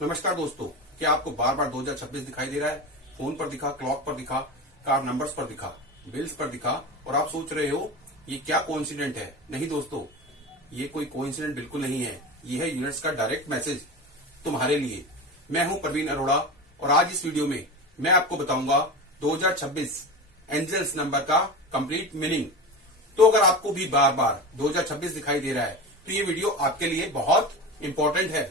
नमस्कार दोस्तों, क्या आपको बार बार 2026 दिखाई दे रहा है? फोन पर दिखा, क्लॉक पर दिखा, कार नंबर्स पर दिखा, बिल्स पर दिखा और आप सोच रहे हो ये क्या कोइंसिडेंट है? नहीं दोस्तों, ये कोई कोइंसिडेंट बिल्कुल नहीं है। ये है यूनिवर्स का डायरेक्ट मैसेज तुम्हारे लिए। मैं हूं प्रवीण अरोड़ा और आज इस वीडियो में मैं आपको बताऊंगा 2026 एंजल्स नंबर का कंप्लीट मीनिंग। तो अगर आपको भी बार बार 2026 दिखाई दे रहा है तो ये वीडियो आपके लिए बहुत इंपॉर्टेंट है।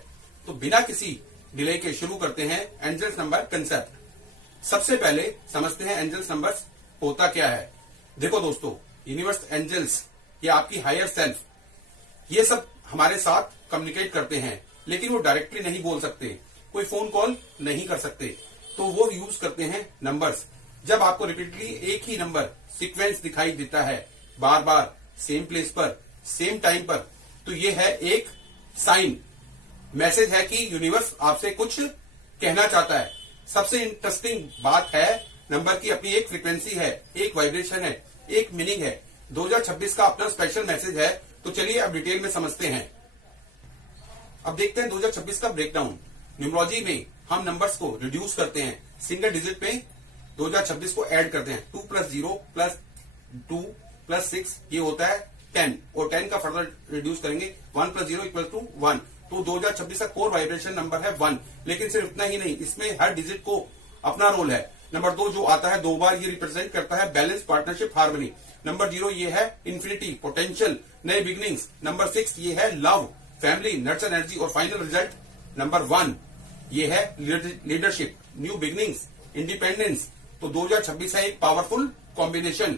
तो बिना किसी डिले के शुरू करते हैं एंजल्स नंबर कंसेप्ट। सबसे पहले समझते हैं एंजल्स नंबर्स होता क्या है। देखो दोस्तों, यूनिवर्स, एंजल्स, ये आपकी हायर सेल्फ, ये सब हमारे साथ कम्युनिकेट करते हैं, लेकिन वो डायरेक्टली नहीं बोल सकते, कोई फोन कॉल नहीं कर सकते, तो वो यूज करते हैं नंबर्स। जब आपको रिपीटली एक ही नंबर सीक्वेंस दिखाई देता है बार बार सेम प्लेस पर सेम टाइम पर, तो ये है एक साइन, मैसेज है कि यूनिवर्स आपसे कुछ कहना चाहता है। सबसे इंटरेस्टिंग बात है, नंबर की अपनी एक फ्रीक्वेंसी है, एक वाइब्रेशन है, एक मीनिंग है। 2026 का अपना स्पेशल मैसेज है। तो चलिए अब डिटेल में समझते हैं। अब देखते हैं 2026 का ब्रेकडाउन। न्यूमरोलॉजी में हम नंबर्स को रिड्यूस करते हैं, सिंगल डिजिट में 2026 को ऐड करते हैं। 2 + 0 + 2 + 6 ये होता है 10, और 10 का फर्दर रिड्यूस करेंगे। 1 + 0 = 1। तो 2026 का कोर वाइब्रेशन नंबर है 1। लेकिन सिर्फ इतना ही नहीं, इसमें हर डिजिट को अपना रोल है। नंबर 2 जो आता है 2 बार, ये रिप्रेजेंट करता है बैलेंस, पार्टनरशिप, हार्मनी। नंबर 0 ये है इन्फिनिटी, पोटेंशियल, नए बिगनिंग्स। नंबर 6 ये है लव, फैमिली, नर्चर एनर्जी। और फाइनल रिजल्ट नंबर 1 ये है लीडरशिप, न्यू बिगनिंग्स, इंडिपेंडेंस। तो 2026 है एक पावरफुल कॉम्बिनेशन।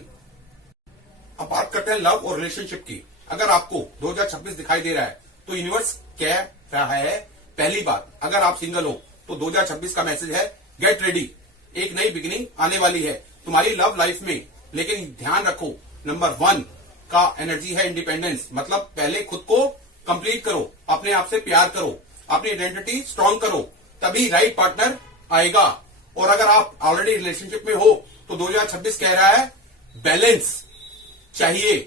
अब बात करते हैं लव और रिलेशनशिप की। अगर आपको 2026 दिखाई दे रहा है तो यूनिवर्स कह रहा है, पहली बात, अगर आप सिंगल हो तो 2026 का मैसेज है गेट रेडी, एक नई बिगिनिंग आने वाली है तुम्हारी लव लाइफ में। लेकिन ध्यान रखो, नंबर 1 का एनर्जी है इंडिपेंडेंस, मतलब पहले खुद को कंप्लीट करो, अपने आप से प्यार करो, अपनी आइडेंटिटी स्ट्रांग करो, तभी राइट पार्टनर आएगा। और अगर आप ऑलरेडी रिलेशनशिप में हो तो 2026 कह रहा है बैलेंस चाहिए।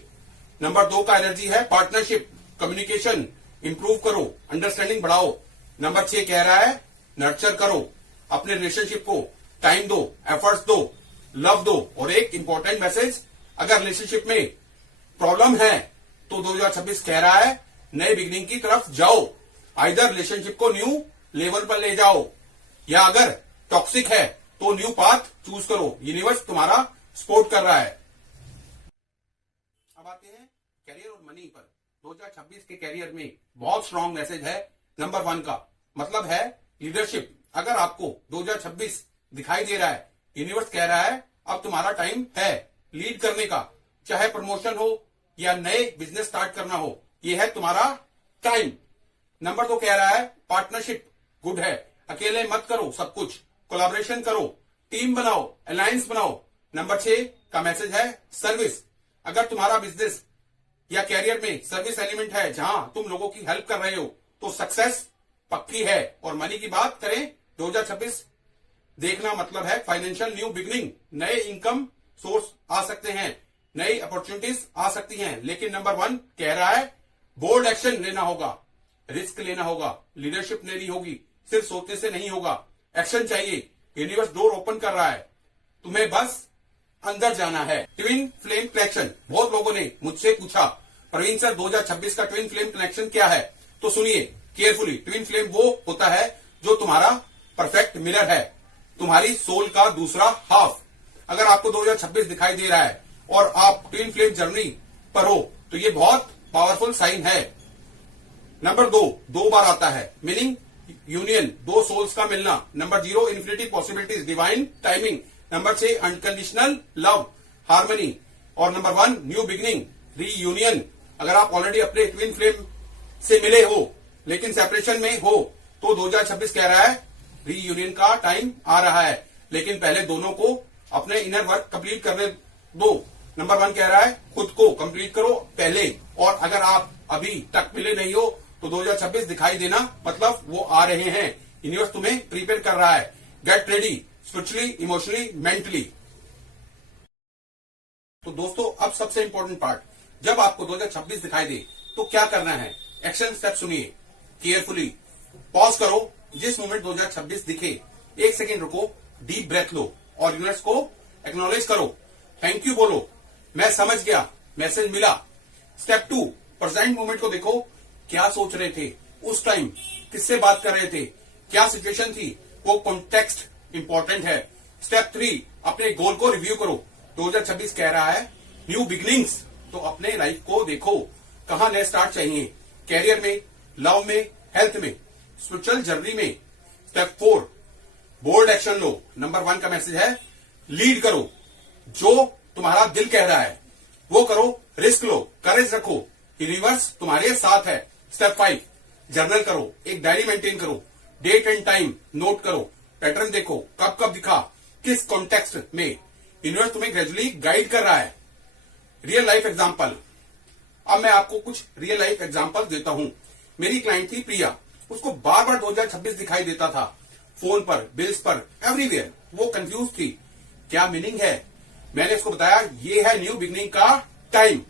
नंबर 2 का एनर्जी है पार्टनरशिप, कम्युनिकेशन इंप्रूव करो, अंडरस्टैंडिंग बढ़ाओ। नंबर 6 कह रहा है नर्चर करो, अपने रिलेशनशिप को टाइम दो, एफर्ट्स दो, लव दो। और एक इंपॉर्टेंट मैसेज, अगर रिलेशनशिप में प्रॉब्लम है तो 2026 कह रहा है नए बिगनिंग की तरफ जाओ, आइदर रिलेशनशिप को न्यू लेवल पर ले जाओ, या अगर टॉक्सिक है तो न्यू पाथ चूज करो। यूनिवर्स तुम्हारा सपोर्ट कर रहा है। अब आते हैं करियर और मनी पर। 2026 के करियर में बहुत स्ट्रांग मैसेज है नंबर 1 का, मतलब है लीडरशिप। अगर आपको 2026 दिखाई दे रहा है, यूनिवर्स कह रहा है अब तुम्हारा टाइम है लीड करने का, चाहे प्रमोशन हो या नए बिजनेस स्टार्ट करना हो, यह है तुम्हारा टाइम। नंबर 2 कह रहा है पार्टनरशिप गुड है, अकेले मत करो सब कुछ, कोलैबोरेशन करो, टीम बनाओ, अलायंस बनाओ। नंबर 6 का मैसेज है सर्विस। अगर तुम्हारा बिजनेस या कैरियर में सर्विस एलिमेंट है, जहां तुम लोगों की हेल्प कर रहे हो, तो सक्सेस पक्की है। और मनी की बात करें, 2026 देखना मतलब है फाइनेंशियल न्यू बिगनिंग, नए इनकम सोर्स आ सकते हैं, नई अपॉर्चुनिटीज आ सकती हैं। लेकिन नंबर 1 कह रहा है बोल्ड एक्शन लेना होगा, रिस्क लेना होगा, लीडरशिप लेनी होगी, सिर्फ सोचने से नहीं होगा, एक्शन चाहिए। यूनिवर्स डोर ओपन कर रहा है, तुम्हें बस अंदर जाना है। ट्विन फ्लेम कनेक्शन, बहुत लोगों ने मुझसे पूछा प्रवीण सर 2026 का ट्विन फ्लेम कनेक्शन क्या है? तो सुनिए केयरफुली। ट्विन फ्लेम वो होता है जो तुम्हारा परफेक्ट मिरर है, तुम्हारी सोल का दूसरा हाफ। अगर आपको 2026 दिखाई दे रहा है और आप ट्विन फ्लेम जर्नी पर हो तो ये बहुत पावरफुल साइन है। नंबर 2 बार आता है, मीनिंग यूनियन, 2 सोल्स का मिलना। Number 0 infinity possibilities, divine timing. Number 6 unconditional love, harmony. और नंबर 1 न्यू बिगनिंग, रीयूनियन। अगर आप ऑलरेडी अपने ट्विन फ्लेम से मिले हो लेकिन सेपरेशन में हो तो 2026 कह रहा है रीयूनियन का टाइम आ रहा है। लेकिन पहले दोनों को अपने इनर वर्क कंप्लीट करने दो। नंबर 1 कह रहा है खुद को कंप्लीट करो पहले। और अगर आप अभी तक मिले नहीं हो तो 2026 दिखाई देना मतलब वो आ रहे हैं। यूनिवर्स तुम्हें प्रिपेयर कर रहा है। Get ready, spiritually, emotionally, mentally. तो दोस्तों अब सबसे इंपॉर्टेंट पार्ट, जब आपको 2026 दिखाई दे तो क्या करना है? एक्शन स्टेप सुनिए केयरफुली, पॉज करो, जिस मोमेंट 2026 दिखे, एक सेकेंड रुको, डीप ब्रेथ लो और यूनिवर्स को एक्नॉलेज करो, थैंक यू बोलो, मैं समझ गया, मैसेज मिला। स्टेप 2, प्रेजेंट मोमेंट को देखो, क्या सोच रहे थे उस टाइम, किससे बात कर रहे थे, क्या सिचुएशन थी, वो कॉन्टेक्स्ट इंपॉर्टेंट है। स्टेप 3, अपने गोल को रिव्यू करो। 2026 कह रहा है न्यू बिगिनिंग्स, तो अपने लाइफ को देखो, कहां नए स्टार्ट चाहिए, कैरियर में, लव में, हेल्थ में, स्पिरिचुअल जर्नी में। स्टेप 4, बोल्ड एक्शन लो। नंबर 1 का मैसेज है लीड करो, जो तुम्हारा दिल कह रहा है वो करो, रिस्क लो, करेज रखो, यूनिवर्स तुम्हारे साथ है। स्टेप 5, जर्नल करो, एक डायरी मेंटेन करो, डेट एंड टाइम नोट करो, पैटर्न देखो, कब कब दिखा, किस कॉन्टेक्स्ट में। यूनिवर्स तुम्हें ग्रेजुअली गाइड कर रहा है। रियल लाइफ एग्जाम्पल, अब मैं आपको कुछ रियल लाइफ एग्जाम्पल देता हूं। मेरी क्लाइंट थी प्रिया, उसको बार बार 2026 दिखाई देता था, फोन पर, बिल्स पर, एवरीवेयर। वो कंफ्यूज थी, क्या मीनिंग है। मैंने उसको बताया ये है न्यू बिगनिंग का टाइम।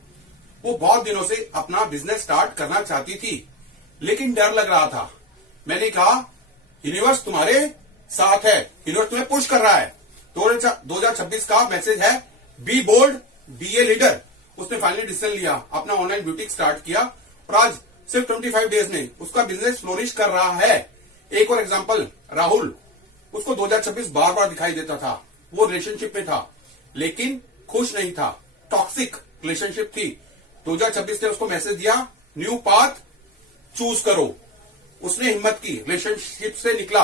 वो बहुत दिनों से अपना बिजनेस स्टार्ट करना चाहती थी, लेकिन डर लग रहा था। मैंने कहा यूनिवर्स तुम्हारे साथ है, यूनिवर्स तुम्हें पुश कर रहा है। 2026 का मैसेज है be bold, be a leader. उसने फाइनली डिसीजन लिया, अपना ऑनलाइन ब्यूटिक स्टार्ट किया और आज सिर्फ 25 डेज में उसका बिजनेस फ्लोरिश कर रहा है। एक और एग्जांपल, राहुल, उसको 2026 बार बार दिखाई देता था, वो रिलेशनशिप में था लेकिन खुश नहीं था, टॉक्सिक रिलेशनशिप थी। 2026 ने उसको मैसेज दिया न्यू पाथ चूज करो। उसने हिम्मत की, रिलेशनशिप से निकला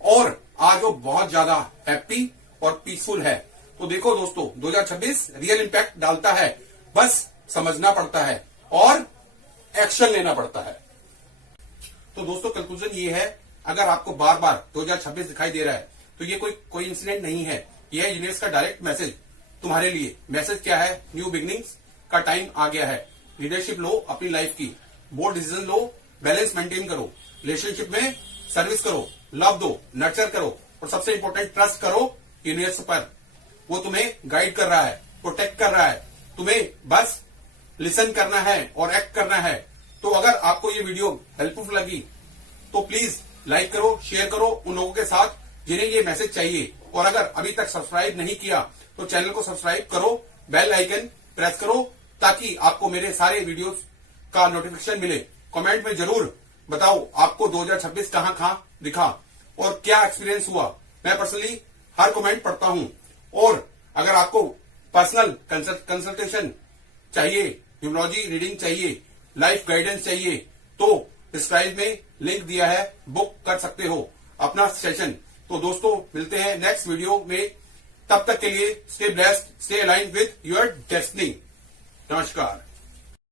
और आज वो बहुत ज्यादा हैप्पी और पीसफुल है। तो देखो दोस्तों, 2026 रियल इंपैक्ट डालता है, बस समझना पड़ता है और एक्शन लेना पड़ता है। तो दोस्तों कंक्लूजन ये है, अगर आपको बार बार 2026 दिखाई दे रहा है तो ये कोई इंसिडेंट नहीं है, ये है यूनिवर्स का डायरेक्ट मैसेज तुम्हारे लिए। मैसेज क्या है, न्यू बिगिनिंग्स का टाइम आ गया है। लीडरशिप लो अपनी लाइफ की, बोल्ड डिसीजन लो, बैलेंस मेंटेन करो, रिलेशनशिप में सर्विस करो, लव दो, नर्चर करो और सबसे इंपॉर्टेंट ट्रस्ट करो यूनिवर्स पर। वो तुम्हें गाइड कर रहा है, प्रोटेक्ट कर रहा है, तुम्हें बस लिसन करना है और एक्ट करना है। तो अगर आपको ये वीडियो हेल्पफुल लगी तो प्लीज लाइक करो, शेयर करो उन लोगों के साथ जिन्हें ये मैसेज चाहिए। और अगर अभी तक सब्सक्राइब नहीं किया तो चैनल को सब्सक्राइब करो, बेल आइकन प्रेस करो ताकि आपको मेरे सारे वीडियोस का नोटिफिकेशन मिले। कमेंट में जरूर बताओ आपको 2026 कहां दिखा और क्या एक्सपीरियंस हुआ। मैं पर्सनली हर कमेंट पढ़ता हूं। और अगर आपको पर्सनल कंसल्टेशन चाहिए, न्यूमरोलॉजी रीडिंग चाहिए, लाइफ गाइडेंस चाहिए तो डिस्क्रिप्शन में लिंक दिया है, बुक कर सकते हो अपना सेशन। तो दोस्तों मिलते हैं नेक्स्ट वीडियो में, तब तक के लिए stay blessed, stay aligned with your destiny. नमस्कार।